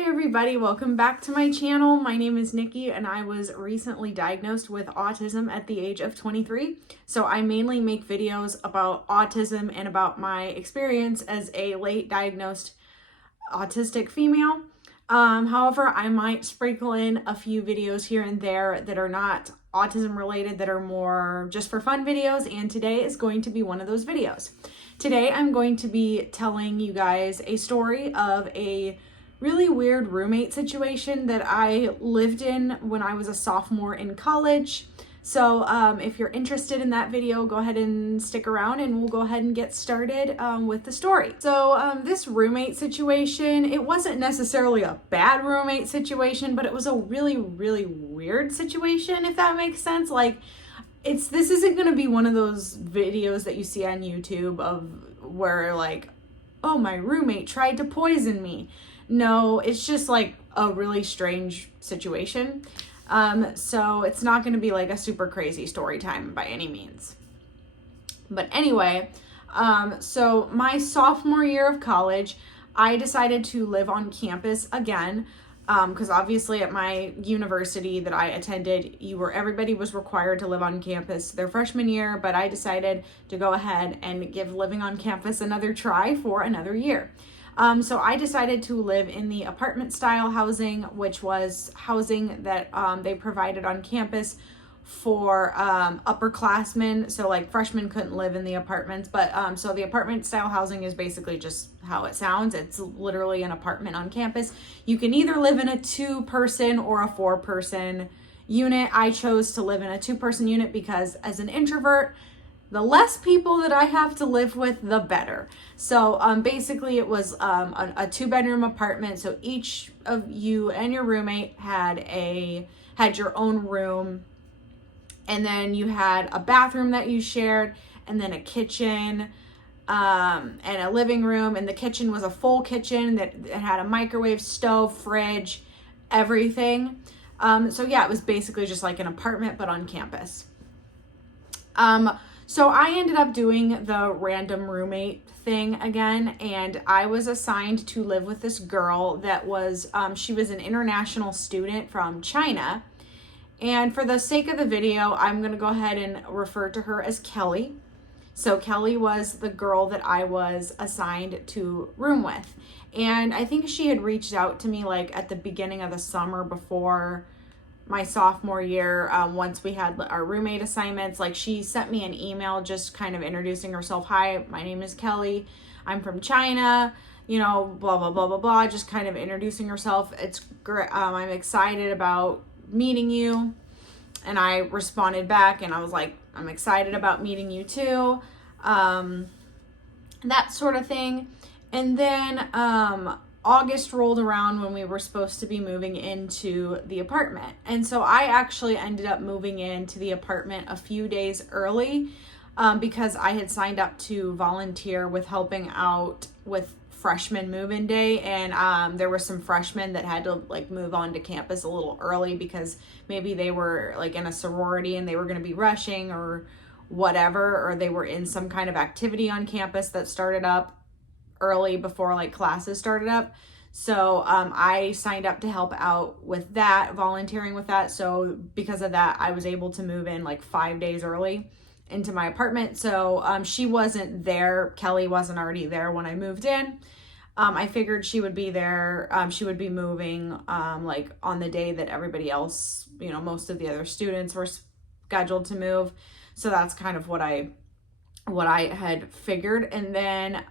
Hi everybody, welcome back to my channel. My name is Nikki and I was recently diagnosed with autism at the age of 23. So I mainly make videos about autism and about my experience as a late diagnosed autistic female. However, I might sprinkle in a few videos here and there that are not autism related, that are more just for fun videos, and today is going to be one of those videos. Today I'm going to be telling you guys a story of a really weird roommate situation that I lived in when I was a sophomore in college. So if you're interested in that video, go ahead and stick around and we'll go ahead and get started with the story. So this roommate situation, it wasn't necessarily a bad roommate situation, but it was a really, really weird situation, if that makes sense. Like, this isn't gonna be one of those videos that you see on YouTube of where like, oh, my roommate tried to poison me. No, it's just like a really strange situation. So it's not going to be like a super crazy story time by any means. But anyway, so my sophomore year of college, I decided to live on campus again. Because obviously at my university that I attended, everybody was required to live on campus their freshman year, but I decided to go ahead and give living on campus another try for another year. So I decided to live in the apartment style housing, which was housing that they provided on campus for upperclassmen. So like freshmen couldn't live in the apartments, but so the apartment style housing is basically just how it sounds. It's literally an apartment on campus. You can either live in a 2-person or a 4-person unit. I chose to live in a 2-person unit because as an introvert, the less people that I have to live with, the better. So basically it was a 2-bedroom apartment. So each of you and your roommate had your own room. And then you had a bathroom that you shared, and then a kitchen and a living room. And the kitchen was a full kitchen that had a microwave, stove, fridge, everything. So yeah, it was basically just like an apartment, but on campus. So I ended up doing the random roommate thing again, and I was assigned to live with this girl that was, she was an international student from China. And for the sake of the video, I'm going to go ahead and refer to her as Kelly. So Kelly was the girl that I was assigned to room with. And I think she had reached out to me like at the beginning of the summer before my sophomore year, once we had our roommate assignments. Like, she sent me an email just kind of introducing herself. Hi, my name is Kelly. I'm from China, blah, blah, blah, blah, blah. Just kind of introducing herself. It's great. I'm excited about meeting you. And I responded back and I was like, I'm excited about meeting you too. That sort of thing. And then, August rolled around when we were supposed to be moving into the apartment. And so I actually ended up moving into the apartment a few days early because I had signed up to volunteer with helping out with freshman move-in day. And there were some freshmen that had to like move on to campus a little early because maybe they were like in a sorority and they were going to be rushing or whatever, or they were in some kind of activity on campus that started up early before like classes started up. So I signed up to help out with that, volunteering with that. So because of that, I was able to move in like 5 days early into my apartment. So she wasn't there. Kelly wasn't already there when I moved in. I figured she would be there. She would be moving like on the day that everybody else, most of the other students were scheduled to move. So that's kind of what I had figured. And then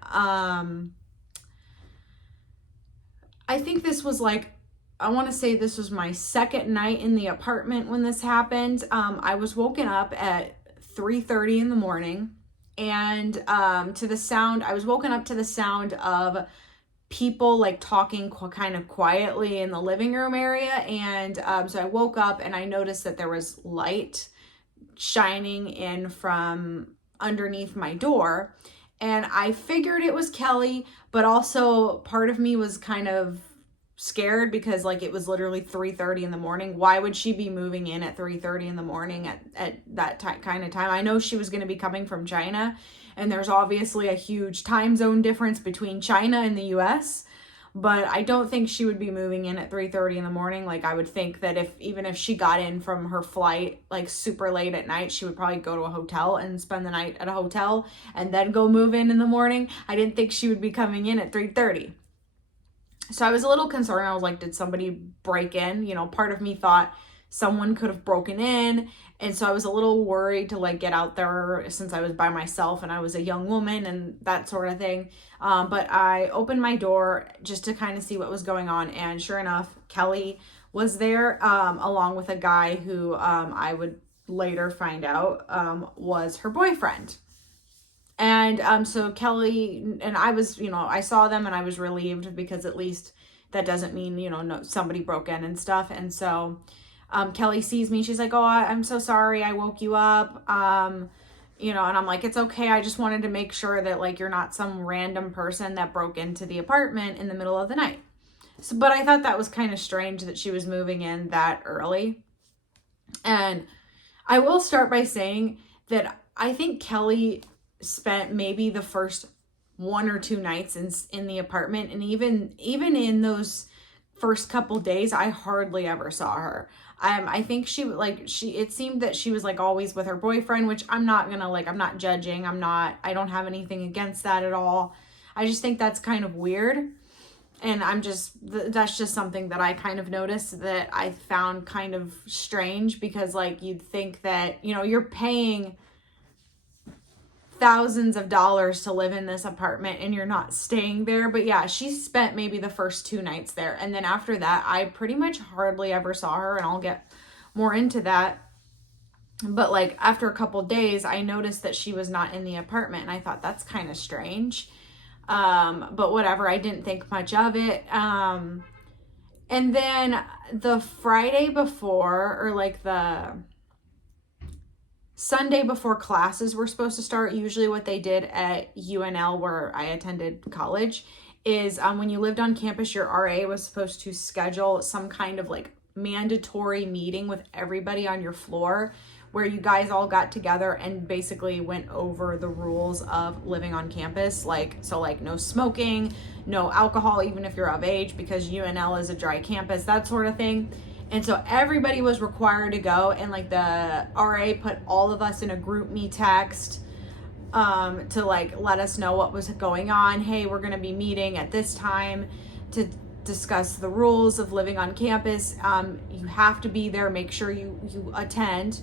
I think this was like, I want to say this was my second night in the apartment when this happened. I was woken up at 3:30 in the morning and I was woken up to the sound of people like talking kind of quietly in the living room area. And so I woke up and I noticed that there was light shining in from underneath my door, and I figured it was Kelly, but also part of me was kind of scared because like it was literally 3:30 in the morning. Why would she be moving in at 3:30 in the morning at that kind of time? I know she was going to be coming from China, and there's obviously a huge time zone difference between China and the US, but I don't think she would be moving in at 3:30 in the morning. Like, I would think that even if she got in from her flight like super late at night, she would probably go to a hotel and spend the night at a hotel and then go move in the morning. I didn't think she would be coming in at 3:30. So I was a little concerned. I was like, did somebody break in? You know, part of me thought someone could have broken in. And so I was a little worried to like get out there since I was by myself and I was a young woman and that sort of thing. But I opened my door just to kind of see what was going on. And sure enough, Kelly was there along with a guy who I would later find out was her boyfriend. And so Kelly and I was, you know, I saw them and I was relieved because at least that doesn't mean, you know, no, somebody broke in and stuff. And so Kelly sees me. She's like, oh, I'm so sorry. I woke you up. You know, and I'm like, it's okay. I just wanted to make sure that like, you're not some random person that broke into the apartment in the middle of the night. So, but I thought that was kind of strange that she was moving in that early. And I will start by saying that I think Kelly spent maybe the first 1 or 2 nights in the apartment. And even in those first couple days, I hardly ever saw her. I think it seemed that she was like always with her boyfriend, which I'm not gonna I'm not judging. I don't have anything against that at all. I just think that's kind of weird. And that's just something that I kind of noticed that I found kind of strange because like you'd think that, you know, you're paying thousands of dollars to live in this apartment and you're not staying there. But yeah, she spent maybe the first 2 nights there. And then after that, I pretty much hardly ever saw her, and I'll get more into that. But like after a couple days, I noticed that she was not in the apartment and I thought that's kind of strange. But whatever, I didn't think much of it. And then the Friday before, or like the Sunday before classes were supposed to start, usually what they did at UNL where I attended college is when you lived on campus, your RA was supposed to schedule some kind of like mandatory meeting with everybody on your floor where you guys all got together and basically went over the rules of living on campus. Like no smoking, no alcohol, even if you're of age, because UNL is a dry campus, that sort of thing. And so everybody was required to go, and like the RA put all of us in a group me text to like let us know what was going on. Hey, we're going to be meeting at this time to discuss the rules of living on campus. You have to be there. Make sure you attend.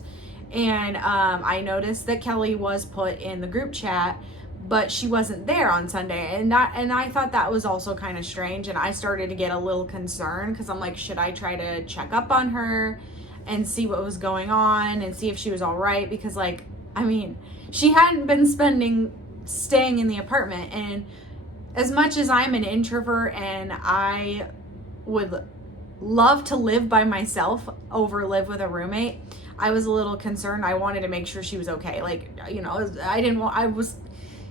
And I noticed that Kelly was put in the group chat, but she wasn't there on Sunday. And I thought that was also kind of strange. And I started to get a little concerned because I'm like, should I try to check up on her and see what was going on and see if she was all right? Because like, I mean, she hadn't been staying in the apartment. And as much as I'm an introvert and I would love to live by myself over live with a roommate, I was a little concerned. I wanted to make sure she was okay. Like, you know,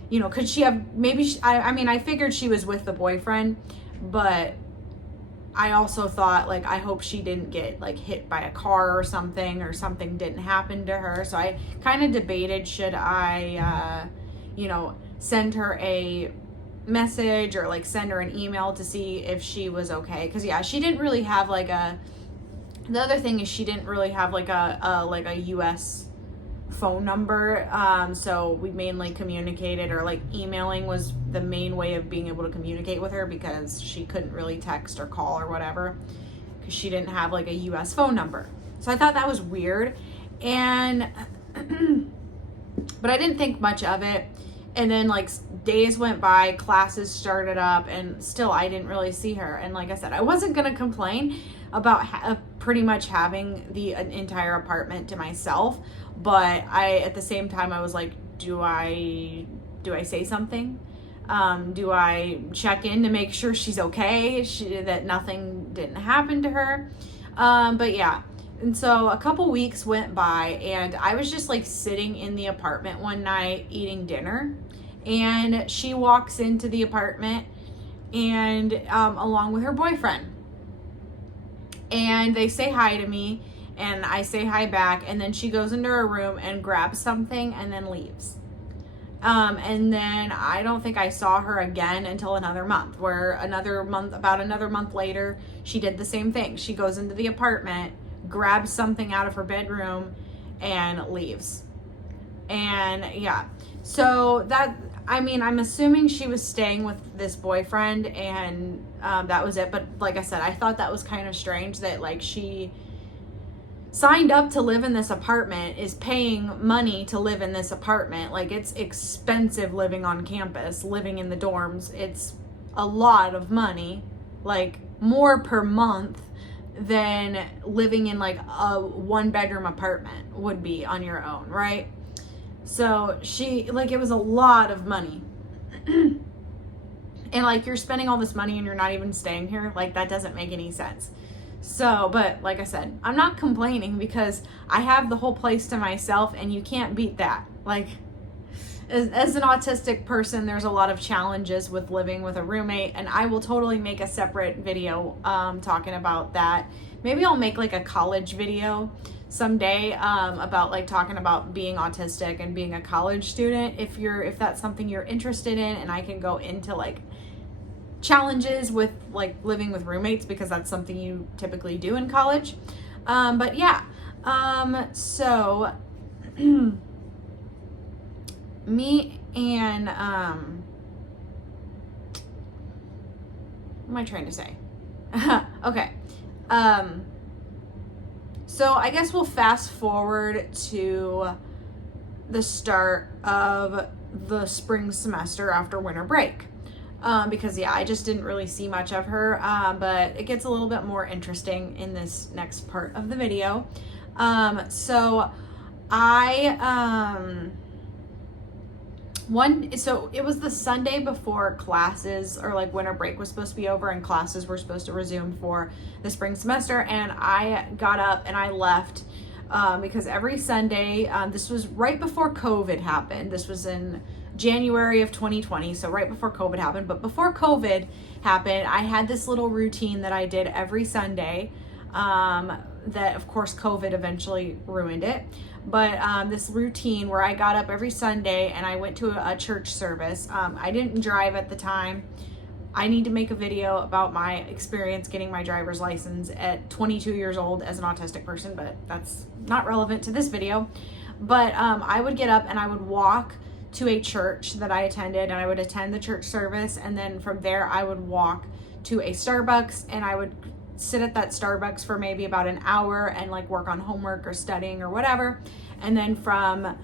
you know, could she have, I mean, I figured she was with the boyfriend, but I also thought, like, I hope she didn't get, like, hit by a car or something didn't happen to her. So I kind of debated, should I, you know, send her a message or, like, send her an email to see if she was okay. Because, yeah, she didn't really have, like, the other thing is she didn't really have, like, a U.S. phone number, so we mainly communicated, or like emailing was the main way of being able to communicate with her because she couldn't really text or call or whatever because she didn't have like a US phone number. So I thought that was weird, and but I didn't think much of it. And then like days went by, classes started up, and still I didn't really see her. And like I said, I wasn't gonna complain about pretty much having the entire apartment to myself, but at the same time I was like, do I say something? Do I check in to make sure she's okay, that nothing didn't happen to her? But yeah. And so a couple weeks went by, and I was just like sitting in the apartment one night eating dinner, and she walks into the apartment and along with her boyfriend, and they say hi to me and I say hi back, and then she goes into her room and grabs something and then leaves. And then I don't think I saw her again until another month, about another month later, she did the same thing. She goes into the apartment, grabs something out of her bedroom, and leaves. And yeah, so I'm assuming she was staying with this boyfriend, and that was it. But like I said, I thought that was kind of strange that like she signed up to live in this apartment, is paying money to live in this apartment. Like, it's expensive living on campus, living in the dorms. It's a lot of money, like more per month than living in like a 1-bedroom apartment would be on your own, right? So it was a lot of money. And like, you're spending all this money and you're not even staying here. Like, that doesn't make any sense. So, but like I said, I'm not complaining because I have the whole place to myself, and you can't beat that. Like, as an autistic person, there's a lot of challenges with living with a roommate, and I will totally make a separate video talking about that. Maybe I'll make like a college video someday about like talking about being autistic and being a college student, if that's something you're interested in, and I can go into like challenges with like living with roommates, because that's something you typically do in college. But yeah, so me and what am I trying to say? Okay. So I guess we'll fast forward to the start of the spring semester after winter break. Because yeah, I just didn't really see much of her, but it gets a little bit more interesting in this next part of the video. So it was the Sunday before classes, or like winter break was supposed to be over and classes were supposed to resume for the spring semester, and I got up and I left because every Sunday, this was right before COVID happened. This was in January of 2020, so right before COVID happened. But before COVID happened, I had this little routine that I did every Sunday, that of course COVID eventually ruined it. But this routine where I got up every Sunday and I went to a church service. I didn't drive at the time. I need to make a video about my experience getting my driver's license at 22 years old as an autistic person, but that's not relevant to this video. But I would get up and I would walk to a church that I attended, and I would attend the church service, and then from there I would walk to a Starbucks, and I would sit at that Starbucks for maybe about an hour and like work on homework or studying or whatever. And then from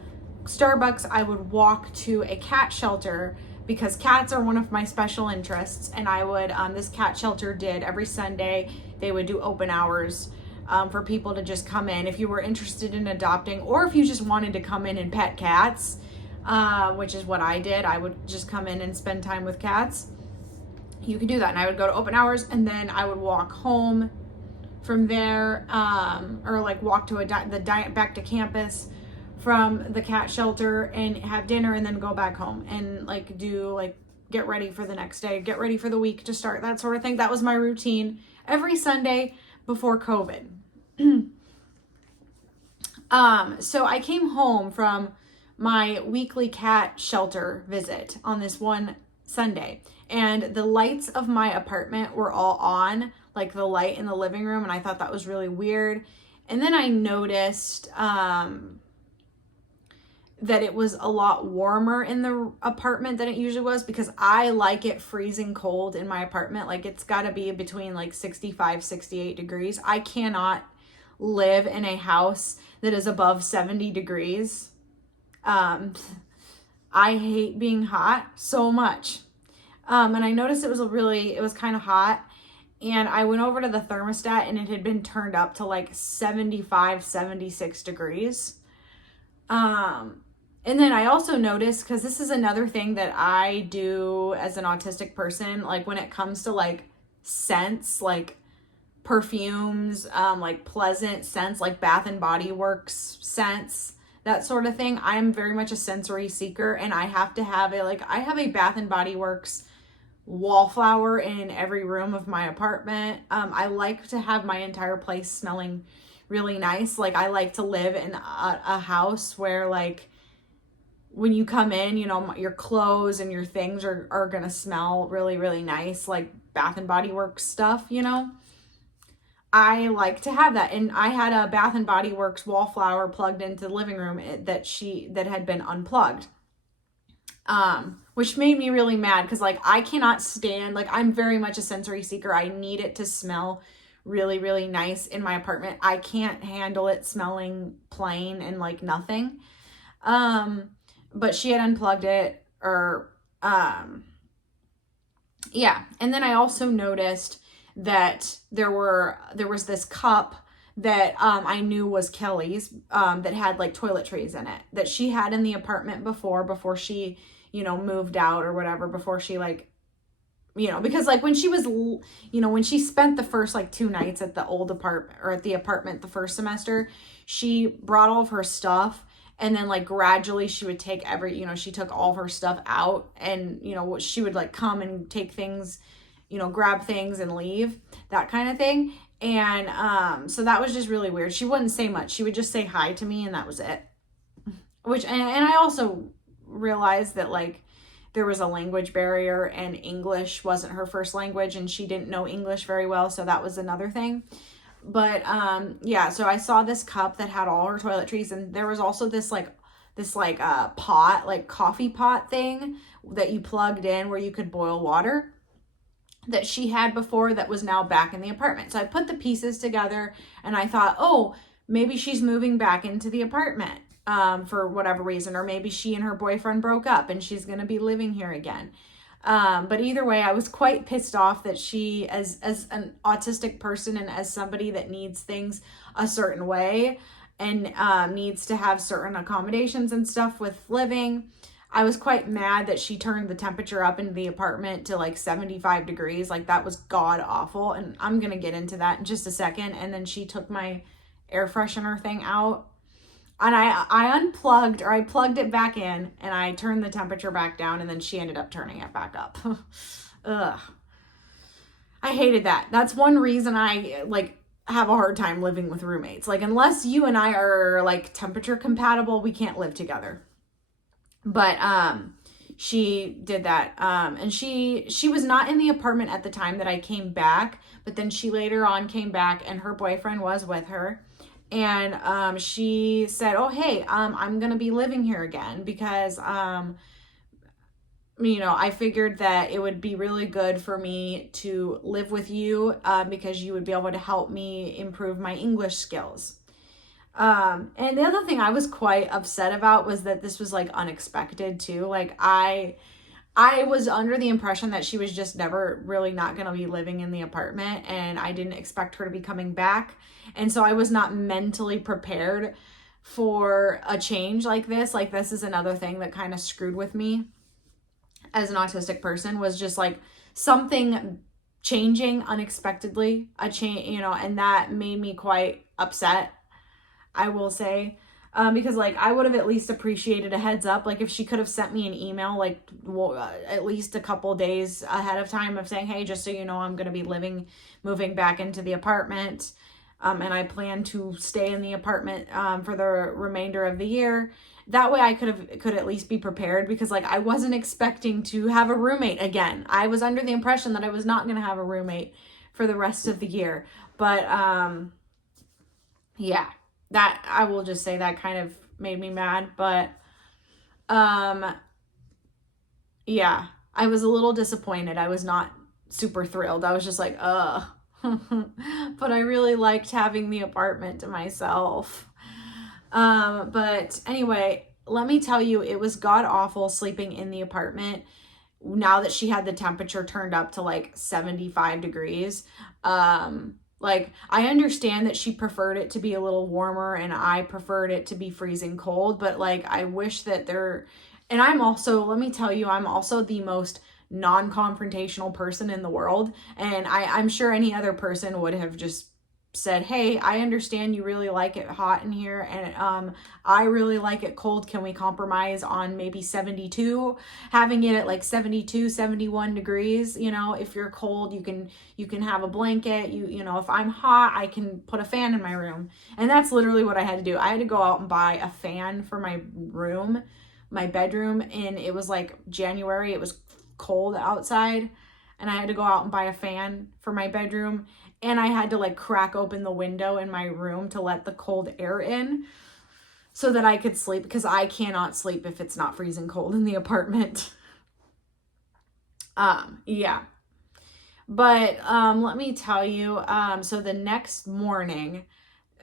Starbucks I would walk to a cat shelter, because cats are one of my special interests, and I would this cat shelter did every Sunday, they would do open hours for people to just come in if you were interested in adopting, or if you just wanted to come in and pet cats, which is what I did. I would just come in and spend time with cats. You could do that. And I would go to open hours, and then I would walk home from there, or like walk to back to campus from the cat shelter and have dinner, and then go back home and like get ready for the next day, get ready for the week to start, that sort of thing. That was my routine every Sunday before COVID. So I came home from my weekly cat shelter visit on this one Sunday, and the lights of my apartment were all on, like the light in the living room, and I thought that was really weird. And then I noticed that it was a lot warmer in the apartment than it usually was, because I like it freezing cold in my apartment. Like, it's got to be between like 65, 68 degrees. I cannot live in a house that is above 70 degrees. I hate being hot so much. And I noticed it was kind of hot, and I went over to the thermostat and it had been turned up to like 75, 76 degrees. And then I also noticed, because this is another thing that I do as an autistic person, like when it comes to like scents, like perfumes, like pleasant scents, like Bath and Body Works scents, that sort of thing. I'm very much a sensory seeker, and I have to have I have a Bath and Body Works wallflower in every room of my apartment. I like to have my entire place smelling really nice. Like, I like to live in a house where like when you come in, you know, your clothes and your things are going to smell really, really nice, like Bath and Body Works stuff, you know. I like to have that. And I had a Bath and Body Works wallflower plugged into the living room that had been unplugged. Which made me really mad because like I cannot stand, like I'm very much a sensory seeker. I need it to smell really, really nice in my apartment. I can't handle it smelling plain and like nothing. But she had unplugged it, or yeah. And then I also noticed that there was this cup that I knew was Kelly's, that had like toiletries in it, that she had in the apartment before she, you know, moved out or whatever, before she like, you know, because like when she was, you know, when she spent the first like 2 nights at the old apartment, or at the apartment the first semester, she brought all of her stuff. And then like gradually she would take she took all of her stuff out, and, you know, she would like come and take things, you know, grab things and leave, that kind of thing. And so that was just really weird. She wouldn't say much. She would just say hi to me, and that was it. And I also realized that like there was a language barrier, and English wasn't her first language, and she didn't know English very well. So that was another thing. But yeah, so I saw this cup that had all her toiletries, and there was also this pot, like coffee pot thing that you plugged in where you could boil water, that she had before, that was now back in the apartment. So I put the pieces together, and I thought, oh, maybe she's moving back into the apartment for whatever reason, or maybe she and her boyfriend broke up and she's going to be living here again. But either way, I was quite pissed off that she, as an autistic person and as somebody that needs things a certain way, and needs to have certain accommodations and stuff with living, I was quite mad that she turned the temperature up in the apartment to like 75 degrees. Like that was god awful. And I'm going to get into that in just a second. And then she took my air freshener thing out, and I unplugged, or I plugged it back in, and I turned the temperature back down, and then she ended up turning it back up. Ugh. I hated that. That's one reason I like have a hard time living with roommates. Like unless you and I are like temperature compatible, we can't live together. But she did that. And she was not in the apartment at the time that I came back, but then she later on came back, and her boyfriend was with her. And she said, oh, hey, I'm going to be living here again because, you know, I figured that it would be really good for me to live with you because you would be able to help me improve my English skills. And the other thing I was quite upset about was that this was like unexpected too. Like I was under the impression that she was just never really not going to be living in the apartment, and I didn't expect her to be coming back. And so I was not mentally prepared for a change like this. Like this is another thing that kind of screwed with me as an autistic person, was just like something changing unexpectedly, you know, and that made me quite upset, I will say. Because like I would have at least appreciated a heads up. Like if she could have sent me an email like at least a couple days ahead of time of saying, hey, just so you know, I'm going to be moving back into the apartment. And I plan to stay in the apartment for the remainder of the year. That way I could at least be prepared, because like I wasn't expecting to have a roommate again. I was under the impression that I was not going to have a roommate for the rest of the year. But yeah. That, I will just say, that kind of made me mad. But yeah, I was a little disappointed. I was not super thrilled. I was just like, ugh. But I really liked having the apartment to myself. But anyway, let me tell you, it was god awful sleeping in the apartment now that she had the temperature turned up to like 75 degrees. Like, I understand that she preferred it to be a little warmer, and I preferred it to be freezing cold, but like, I wish that and I'm also, let me tell you, I'm also the most non-confrontational person in the world. And I'm sure any other person would have just said, hey, I understand you really like it hot in here, and I really like it cold. Can we compromise on maybe 72, having it at like 72, 71 degrees? You know, if you're cold, you can have a blanket. You know, if I'm hot, I can put a fan in my room. And that's literally what I had to do. I had to go out and buy a fan for my room my bedroom, and it was like January. It was cold outside, and I had to go out and buy a fan for my bedroom, and I had to like crack open the window in my room to let the cold air in so that I could sleep, because I cannot sleep if it's not freezing cold in the apartment. Yeah. But let me tell you, so the next morning,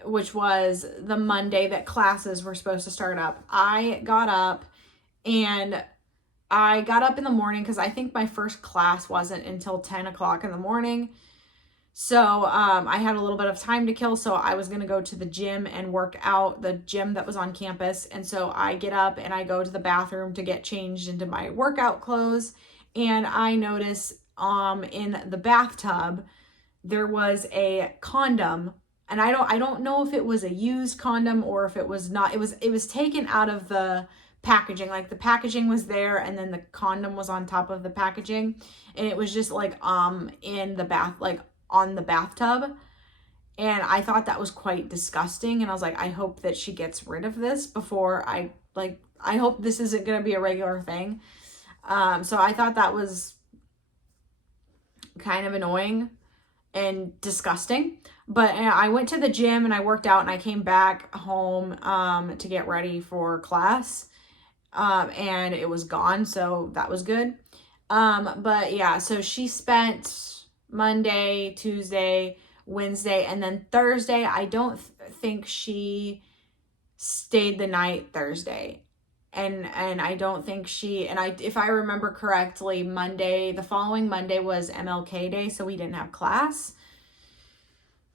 which was the Monday that classes were supposed to start up, I got up in the morning because I think my first class wasn't until 10 o'clock in the morning. So I had a little bit of time to kill, so I was going to go to the gym and work out, the gym that was on campus. And so I get up and I go to the bathroom to get changed into my workout clothes, and I notice in the bathtub there was a condom, and I don't know if it was a used condom or if it was not. It was taken out of the packaging. Like the packaging was there and then the condom was on top of the packaging, and it was just like in the bath, like on the bathtub. And I thought that was quite disgusting, and I was like, I hope that she gets rid of this before I hope this isn't going to be a regular thing. So I thought that was kind of annoying and disgusting. But I went to the gym and I worked out, and I came back home to get ready for class, and it was gone, so that was good. But yeah, so she spent Monday, Tuesday, Wednesday, and then Thursday. I don't think she stayed the night Thursday. And I don't think if I remember correctly, the following Monday was MLK Day, so we didn't have class.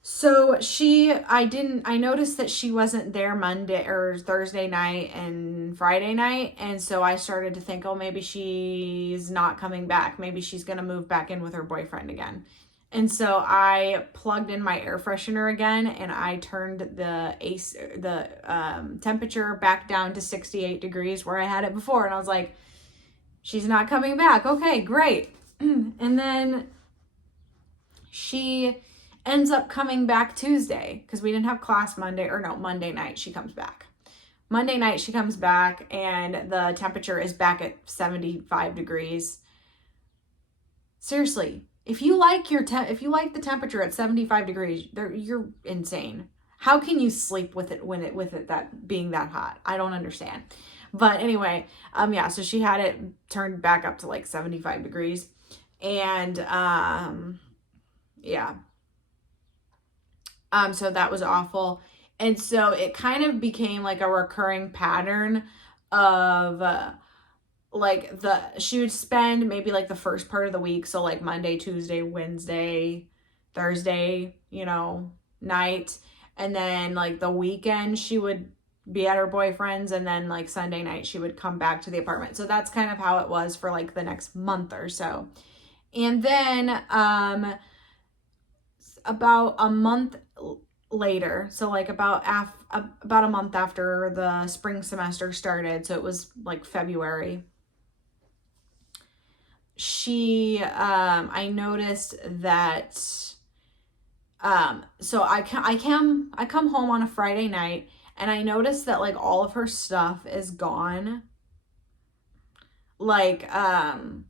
So I noticed that she wasn't there Monday or Thursday night and Friday night. And so I started to think, oh, maybe she's not coming back. Maybe she's going to move back in with her boyfriend again. And so I plugged in my air freshener again, and I turned the temperature back down to 68 degrees where I had it before. And I was like, she's not coming back. Okay, great. And then she ends up coming back Tuesday because we didn't have class Monday night she comes back. Monday night she comes back, and the temperature is back at 75 degrees. Seriously, if you like the temperature at 75 degrees, you're insane. How can you sleep with it that being that hot? I don't understand. But anyway, yeah, so she had it turned back up to like 75 degrees. And yeah. So that was awful. And so it kind of became like a recurring pattern of she would spend maybe like the first part of the week, so like Monday, Tuesday, Wednesday, Thursday, night, and then like the weekend she would be at her boyfriend's, and then like Sunday night she would come back to the apartment. So that's kind of how it was for like the next month or so. And then about a month later, so like about a month after the spring semester started, so it was like February, I noticed that so I come home on a Friday night, and I noticed that like all of her stuff is gone. Like her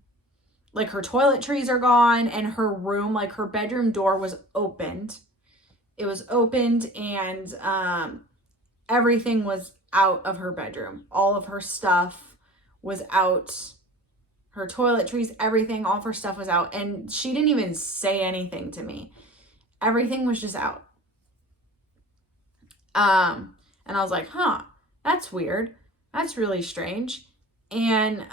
toiletries are gone, and her room, like her bedroom door was opened. It was opened, and everything was out of her bedroom. All of her stuff was out. Her toiletries, everything, all of her stuff was out. And she didn't even say anything to me. Everything was just out. And I was like, huh, that's weird. That's really strange. And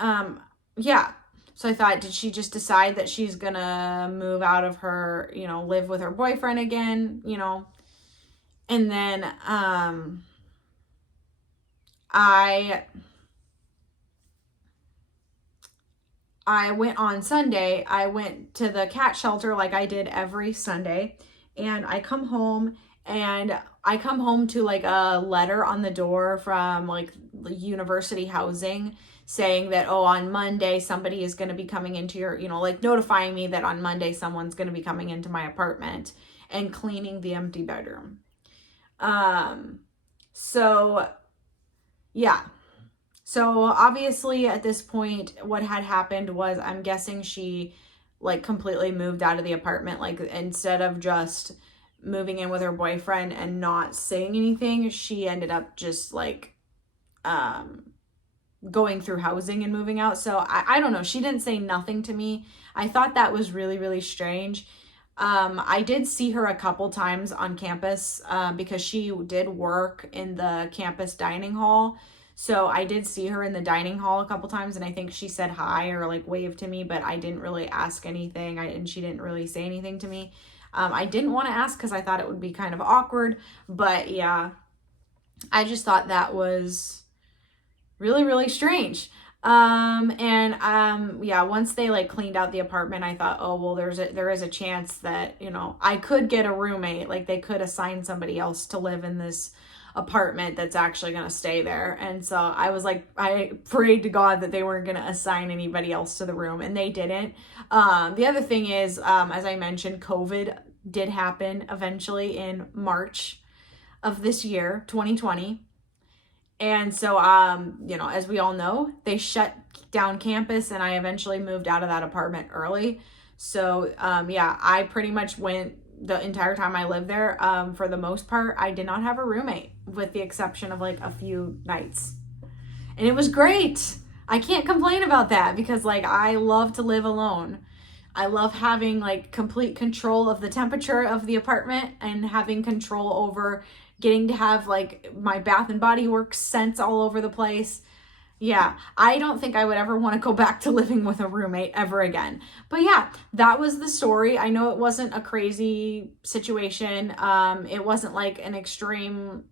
yeah. So I thought, did she just decide that she's gonna move out of her, live with her boyfriend again, And then I went on Sunday, I went to the cat shelter like I did every Sunday, and I come home to like a letter on the door from like university housing saying that, oh, on Monday somebody is going to be coming into your, like notifying me that on Monday someone's going to be coming into my apartment and cleaning the empty bedroom. So yeah. So obviously at this point, what had happened was, I'm guessing she like completely moved out of the apartment. Like, instead of just moving in with her boyfriend and not saying anything, she ended up just like going through housing and moving out. So I don't know. She didn't say nothing to me. I thought that was really, really strange. I did see her a couple times on campus because she did work in the campus dining hall. So I did see her in the dining hall a couple times, and I think she said hi or like waved to me, but I didn't really ask anything. And she didn't really say anything to me. I didn't want to ask because I thought it would be kind of awkward, but yeah, I just thought that was really, really strange. Yeah, once they like cleaned out the apartment, I thought, oh, well, there is a chance that, you know, I could get a roommate. Like, they could assign somebody else to live in this apartment that's actually going to stay there. And so I was like, I prayed to God that they weren't going to assign anybody else to the room, and they didn't. The other thing is, as I mentioned, COVID did happen eventually in March of this year, 2020. And so, you know, as we all know, they shut down campus, and I eventually moved out of that apartment early. So, yeah, I pretty much went the entire time I lived there. For the most part, I did not have a roommate, with the exception of like a few nights. And it was great. I can't complain about that because like I love to live alone. I love having like complete control of the temperature of the apartment and having control over getting to have like my Bath and Body Works scents all over the place. Yeah, I don't think I would ever want to go back to living with a roommate ever again. But yeah, that was the story. I know it wasn't a crazy situation. It wasn't like an extreme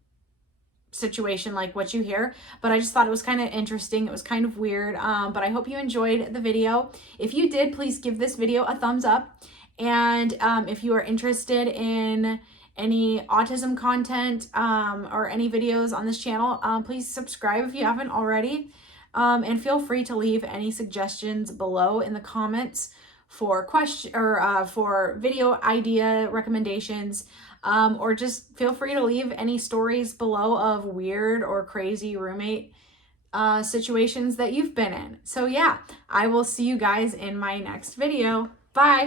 situation like what you hear, but I just thought it was kind of interesting. It was kind of weird, but I hope you enjoyed the video. If you did, please give this video a thumbs up. And if you are interested in any autism content or any videos on this channel, please subscribe if you haven't already. And feel free to leave any suggestions below in the comments for question or for video idea recommendations, or just feel free to leave any stories below of weird or crazy roommate situations that you've been in. So yeah, I will see you guys in my next video. Bye.